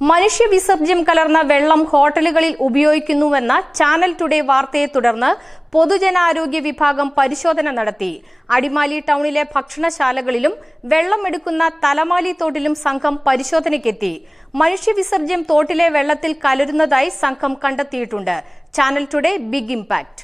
മനുഷ്യവിസർജ്യം കലർന്ന വെള്ളം ഹോട്ടലുകളിൽ ഉപയോഗിക്കുന്നുവെന്ന ചാനൽ ടുഡേ വാർത്തയെ തുടർന്ന് പൊതുജനാരോഗ്യ വിഭാഗം പരിശോധന നടത്തി. അടിമാലി ടൗണിലെ ഭക്ഷണശാലകളിലും വെള്ളം എടുക്കുന്ന തലമാലി തോട്ടിലും സംഘം പരിശോധനയ്ക്കെത്തി. മനുഷ്യവിസർജ്യം തോട്ടിലെ വെള്ളത്തിൽ കലരുന്നതായി സംഘം കണ്ടെത്തിയിട്ടുണ്ട്. Channel today big impact.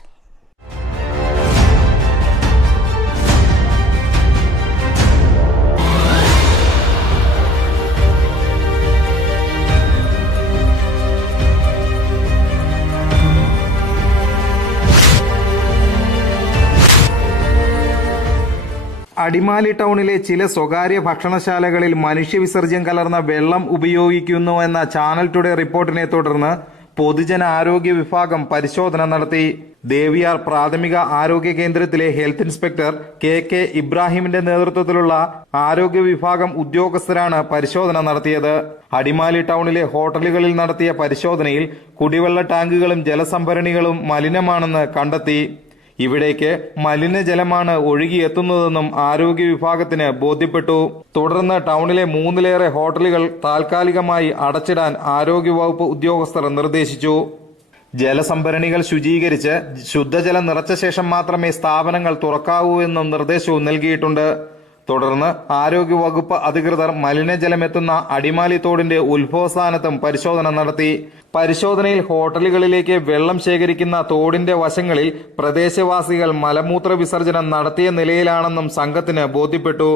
Adimali ടൗണിലെ ചില സ്വകാര്യ ഭക്ഷണശാലകളിൽ മനുഷ്യവിസർജ്യം കലർന്ന വെള്ളം ഉപയോഗിക്കുന്നുവെന്ന ചാനൽ ടുഡേ റിപ്പോർട്ടിനെ തുടർന്ന് പൊതുജനാരോഗ്യ വിഭാഗം പരിശോധന നടത്തി. ദേവിയാർ പ്രാഥമിക ആരോഗ്യ കേന്ദ്രത്തിലെ ഹെൽത്ത് ഇൻസ്പെക്ടർ കെ ഇബ്രാഹിമിന്റെ നേതൃത്വത്തിലുള്ള ആരോഗ്യ വിഭാഗം ഉദ്യോഗസ്ഥരാണ് പരിശോധന നടത്തിയത്. അടിമാലി ടൗണിലെ ഹോട്ടലുകളിൽ നടത്തിയ പരിശോധനയിൽ കുടിവെള്ള ടാങ്കുകളും ജലസംഭരണികളും മലിനമാണെന്ന് കണ്ടെത്തി. ഇവിടേക്ക് മലിനജലമാണ് ഒഴുകിയെത്തുന്നതെന്നും ആരോഗ്യ വിഭാഗത്തിന് ബോധ്യപ്പെട്ടു. തുടർന്ന് ടൗണിലെ 3 ഹോട്ടലുകൾ താൽക്കാലികമായി അടച്ചിടാൻ ആരോഗ്യവകുപ്പ് ഉദ്യോഗസ്ഥർ നിർദ്ദേശിച്ചു. ജലസംഭരണികൾ ശുചീകരിച്ച് ശുദ്ധജലം നിറച്ച ശേഷം മാത്രമേ സ്ഥാപനങ്ങൾ തുറക്കാവൂ എന്നും നിർദ്ദേശവും നൽകിയിട്ടുണ്ട്. തുടർന്ന് ആരോഗ്യവകുപ്പ് അധികൃതർ മലിനജലമെത്തുന്ന അടിമാലി തോടിന്റെ ഉത്ഭവസ്ഥാനത്തും പരിശോധന നടത്തി. പരിശോധനയിൽ ഹോട്ടലുകളിലേക്ക് വെള്ളം ശേഖരിക്കുന്ന തോടിന്റെ വശങ്ങളിൽ പ്രദേശവാസികൾ മലമൂത്ര വിസർജനം നടത്തിയ നിലയിലാണെന്നും സംഘത്തിന് ബോധ്യപ്പെട്ടു.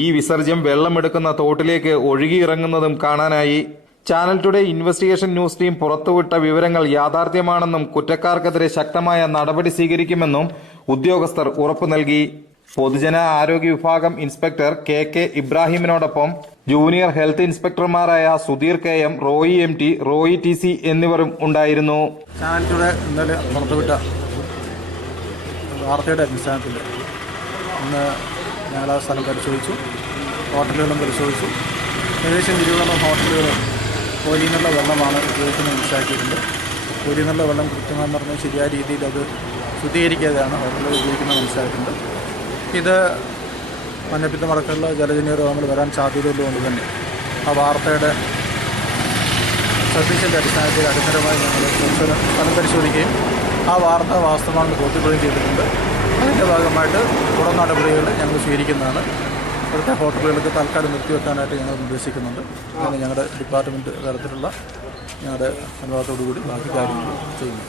ഈ വിസർജ്യം വെള്ളമെടുക്കുന്ന തോട്ടിലേക്ക് ഒഴുകിയിറങ്ങുന്നതും കാണാനായി. Channel today investigation news team പുറത്തുവിട്ട വിവരങ്ങൾ യാഥാർത്ഥ്യമാണെന്നും കുറ്റക്കാർക്കെതിരെ ശക്തമായ നടപടി സ്വീകരിക്കുമെന്നും ഉദ്യോഗസ്ഥർ ഉറപ്പു നൽകി. പൊതുജന ആരോഗ്യ വിഭാഗം ഇൻസ്പെക്ടർ കെ ഇബ്രാഹിമിനോടൊപ്പം ജൂനിയർ ഹെൽത്ത് ഇൻസ്പെക്ടർമാരായ Sudheer KM, Roy MT, Roy TC എന്നിവരും ഉണ്ടായിരുന്നു. ചാനൽ ടുഡേ ഇന്നലെ പുറത്തുവിട്ട വാർത്തയുടെ അടിസ്ഥാനത്തിൽ ഇന്ന് ഞങ്ങൾ ആ സ്ഥലം പരിശോധിച്ചു, ഹോട്ടലുകളും പരിശോധിച്ചു. ഏകദേശം 20 ഹോട്ടലുകൾ കോരിന്നുള്ള വെള്ളമാണ് ഉപയോഗിക്കുന്നത് മനസ്സിലാക്കിയിട്ടുണ്ട്. കോരിന്നുള്ള വെള്ളം കൃത്യമായി പറഞ്ഞാൽ ശരിയായ രീതിയിൽ അത് ശുദ്ധീകരിക്കാതെയാണ് ഹോട്ടലുകൾ ഉപയോഗിക്കുന്നത് മനസ്സിലാക്കിയിട്ടുണ്ട്. ഇത് മഞ്ഞപ്പിത്തമടക്കമുള്ള ജലജന്യ രോഗങ്ങൾ വരാൻ സാധ്യതയുള്ളതുകൊണ്ട് തന്നെ ആ വാർത്തയുടെ ശ്രദ്ധിച്ചതിൻ്റെ അടിസ്ഥാനത്തിൽ അടിയന്തരമായി ഞങ്ങൾ സ്ഥലം പരിശോധിക്കുകയും ആ വാർത്ത വാസ്തവമാണെന്ന് ബോധ്യപ്പെടുകയും ചെയ്തിട്ടുണ്ട്. അതിൻ്റെ ഭാഗമായിട്ട് തുടർ നടപടികൾ ഞങ്ങൾ സ്വീകരിക്കുന്നതാണ്. ഇവിടുത്തെ ഹോട്ടലുകൾക്ക് തൽക്കാലം നിർത്തിവെക്കാനായിട്ട് ഞങ്ങൾ നിർദ്ദേശിക്കുന്നുണ്ട്. അങ്ങനെ ഞങ്ങളുടെ ഡിപ്പാർട്ട്മെൻറ്റ് തലത്തിലുള്ള ഞങ്ങളുടെ അനുഭവത്തോടുകൂടി ബാക്കി കാര്യങ്ങൾ ചെയ്യുന്നു.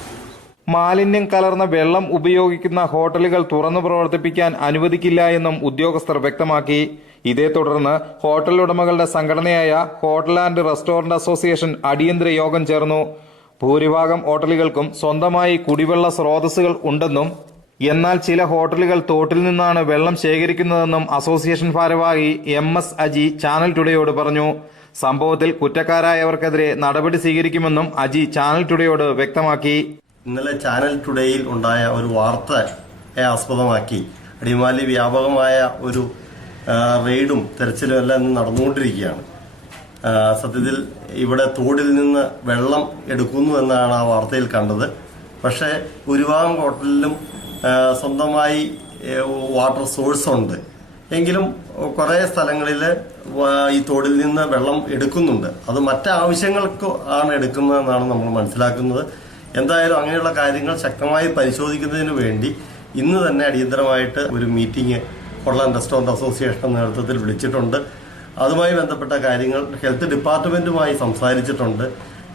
മാലിന്യം കലർന്ന വെള്ളം ഉപയോഗിക്കുന്ന ഹോട്ടലുകൾ തുറന്നു പ്രവർത്തിപ്പിക്കാൻ അനുവദിക്കില്ല എന്നും ഉദ്യോഗസ്ഥർ വ്യക്തമാക്കി. ഇതേ തുടർന്ന് ഹോട്ടൽ ഉടമകളുടെ സംഘടനയായ ഹോട്ടൽ ആൻഡ് റെസ്റ്റോറന്റ് അസോസിയേഷൻ അടിയന്തര യോഗം ചേർന്നു. ഭൂരിഭാഗം ഹോട്ടലുകൾക്കും സ്വന്തമായി കുടിവെള്ള സ്രോതസ്സുകൾ ഉണ്ടെന്നും എന്നാൽ ചില ഹോട്ടലുകൾ തോട്ടിൽ നിന്നാണ് വെള്ളം ശേഖരിക്കുന്നതെന്നും അസോസിയേഷൻ ഭാരവാഹി MS അജി ചാനൽ ടുഡേയോട് പറഞ്ഞു. സംഭവത്തിൽ കുറ്റക്കാരായവർക്കെതിരെ നടപടി സ്വീകരിക്കുമെന്നും അജി ചാനൽ ടുഡേയോട് വ്യക്തമാക്കി. ഇന്നലെ ചാനൽ ടുഡേയിൽ ഉണ്ടായ ഒരു വാർത്തയെ ആസ്പദമാക്കി അടിമാലി വ്യാപകമായ ഒരു റെയ്ഡും തെരച്ചിലും എല്ലാം നടന്നുകൊണ്ടിരിക്കുകയാണ്. സത്യത്തിൽ ഇവിടെ തോടിൽ നിന്ന് വെള്ളം എടുക്കുന്നു എന്നാണ് ആ വാർത്തയിൽ കണ്ടത്. പക്ഷേ ഭൂരിഭാഗം ഹോട്ടലിലും സ്വന്തമായി വാട്ടർ സോഴ്സ് ഉണ്ട്. എങ്കിലും കുറേ സ്ഥലങ്ങളിൽ ഈ തോടിൽ നിന്ന് വെള്ളം എടുക്കുന്നുണ്ട്. അത് മറ്റാവശ്യങ്ങൾക്ക് ആണ് എടുക്കുന്നതെന്നാണ് നമ്മൾ മനസ്സിലാക്കുന്നത്. എന്തായാലും അങ്ങനെയുള്ള കാര്യങ്ങൾ ശക്തമായി പരിശോധിക്കുന്നതിന് വേണ്ടി ഇന്ന് തന്നെ അടിയന്തരമായിട്ട് ഒരു meeting hotel and restaurant association നേതൃത്വത്തിൽ വിളിച്ചിട്ടുണ്ട്. അതുമായി ബന്ധപ്പെട്ട കാര്യങ്ങൾ ഹെൽത്ത് ഡിപ്പാർട്ട്മെന്റുമായി സംസാരിച്ചിട്ടുണ്ട്.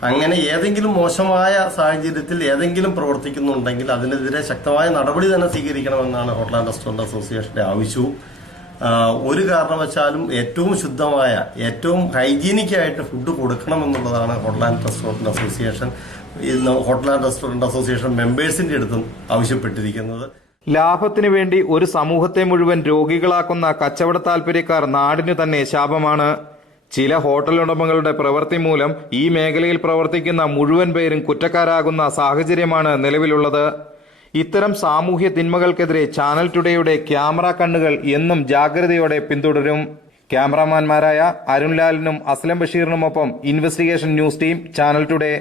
അങ്ങനെ ഏതെങ്കിലും മോശമായ സാഹചര്യത്തിൽ ഏതെങ്കിലും പ്രവർത്തിക്കുന്നുണ്ടെങ്കിൽ അതിനെതിരെ ശക്തമായ നടപടി തന്നെ സ്വീകരിക്കണമെന്നാണ് ഹോട്ടൽ ആൻഡ് റെസ്റ്റോറന്റ് അസോസിയേഷന്റെ ആവശ്യവും. ഒരു കാരണവശാലും ഏറ്റവും ശുദ്ധമായ ഏറ്റവും ഹൈജീനിക്കായിട്ട് ഫുഡ് കൊടുക്കണമെന്നുള്ളതാണ് hotel and restaurant association hotel and restaurant association മെമ്പേഴ്സിന്റെ അടുത്തും ആവശ്യപ്പെട്ടിരിക്കുന്നത്. ലാഭത്തിനു വേണ്ടി ഒരു സമൂഹത്തെ മുഴുവൻ രോഗികളാക്കുന്ന കച്ചവട താൽപര്യക്കാർ നാടിനു തന്നെ ശാപമാണ്. ചില ഹോട്ടൽ ഉടമകളുടെ പ്രവൃത്തി മൂലം ഈ മേഖലയിൽ പ്രവർത്തിക്കുന്ന മുഴുവൻ പേരും കുറ്റക്കാരാകുന്ന സാഹചര്യമാണ് നിലവിലുള്ളത്. ഇത്തരം സാമൂഹ്യ തിന്മകൾക്കെതിരെ ചാനൽ ടുഡേയുടെ ക്യാമറ കണ്ണുകൾ എന്നും ജാഗ്രതയോടെ പിന്തുടരും. ക്യാമറാമാൻമാരായ അരുൺലാലിനും അസ്ലം ബഷീറിനുമൊപ്പം investigation news team, channel today.